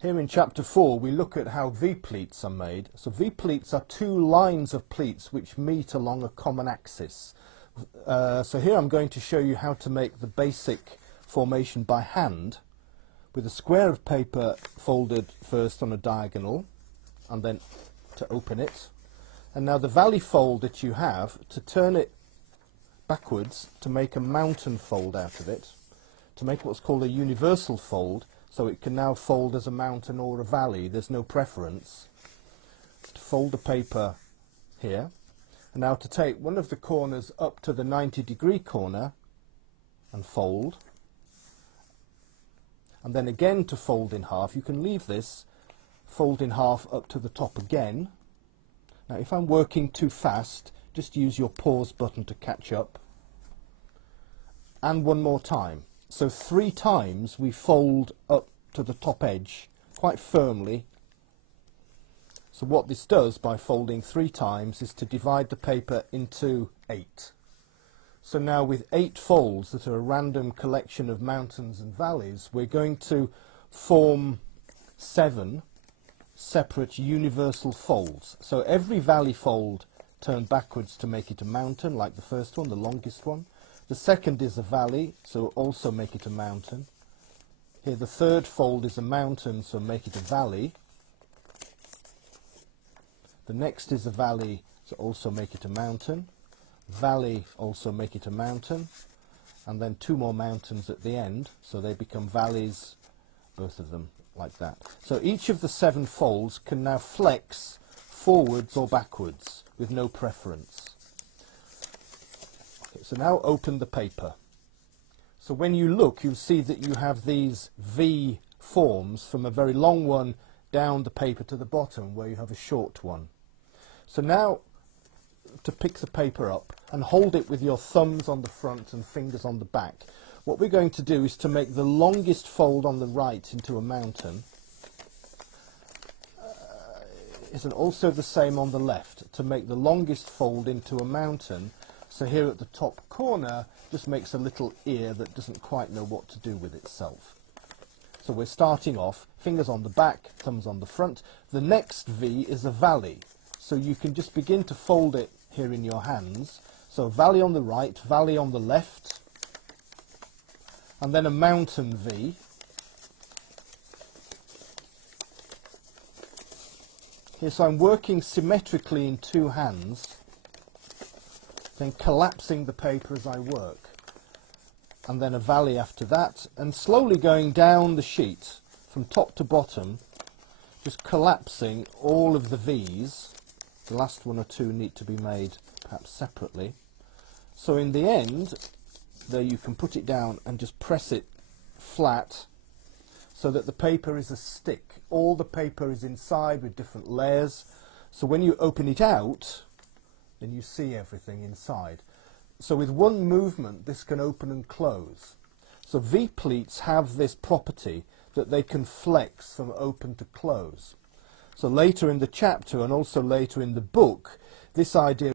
Here in chapter 4 we look at how V-pleats are made. So V-pleats are two lines of pleats which meet along a common axis. So here I'm going to show you how to make the basic formation by hand, with a square of paper folded first on a diagonal and then to open it. And now the valley fold that you have, to turn it backwards to make a mountain fold out of it, to make what's called a universal fold, so it can now fold as a mountain or a valley, there's no preference. To fold the paper here, and now to take one of the corners up to the 90-degree corner and fold, and then again to fold in half. You can leave this, fold in half up to the top again. Now if I'm working too fast, just use your pause button to catch up. And one more time. So 3 times we fold up to the top edge quite firmly. So what this does by folding 3 times is to divide the paper into 8. So now with 8 folds that are a random collection of mountains and valleys, we're going to form 7 separate universal folds. So every valley fold turned backwards to make it a mountain, like the first one, the longest one. The second is a valley, so also make it a mountain. Here the third fold is a mountain, so make it a valley. The next is a valley, so also make it a mountain. Valley, also make it a mountain. And then 2 more mountains at the end, so they become valleys, both of them, like that. So each of the 7 folds can now flex forwards or backwards with no preference. So now open the paper. So when you look, you'll see that you have these V forms from a very long one down the paper to the bottom where you have a short one. So now to pick the paper up and hold it with your thumbs on the front and fingers on the back, what we're going to do is to make the longest fold on the right into a mountain. And also the same on the left, to make the longest fold into a mountain. So here at the top corner just makes a little ear that doesn't quite know what to do with itself. So we're starting off, fingers on the back, thumbs on the front. The next V is a valley. So you can just begin to fold it here in your hands. So valley on the right, valley on the left, and then a mountain V. Here, so I'm working symmetrically in 2 hands, then collapsing the paper as I work, and then a valley after that, and slowly going down the sheet from top to bottom, just collapsing all of the V's. The last 1 or 2 need to be made perhaps separately. So in the end, there you can put it down and just press it flat so that the paper is a stick. All the paper is inside with different layers, so when you open it out, then you see everything inside. So with one movement this can open and close. So V-pleats have this property that they can flex from open to close. So later in the chapter and also later in the book, this idea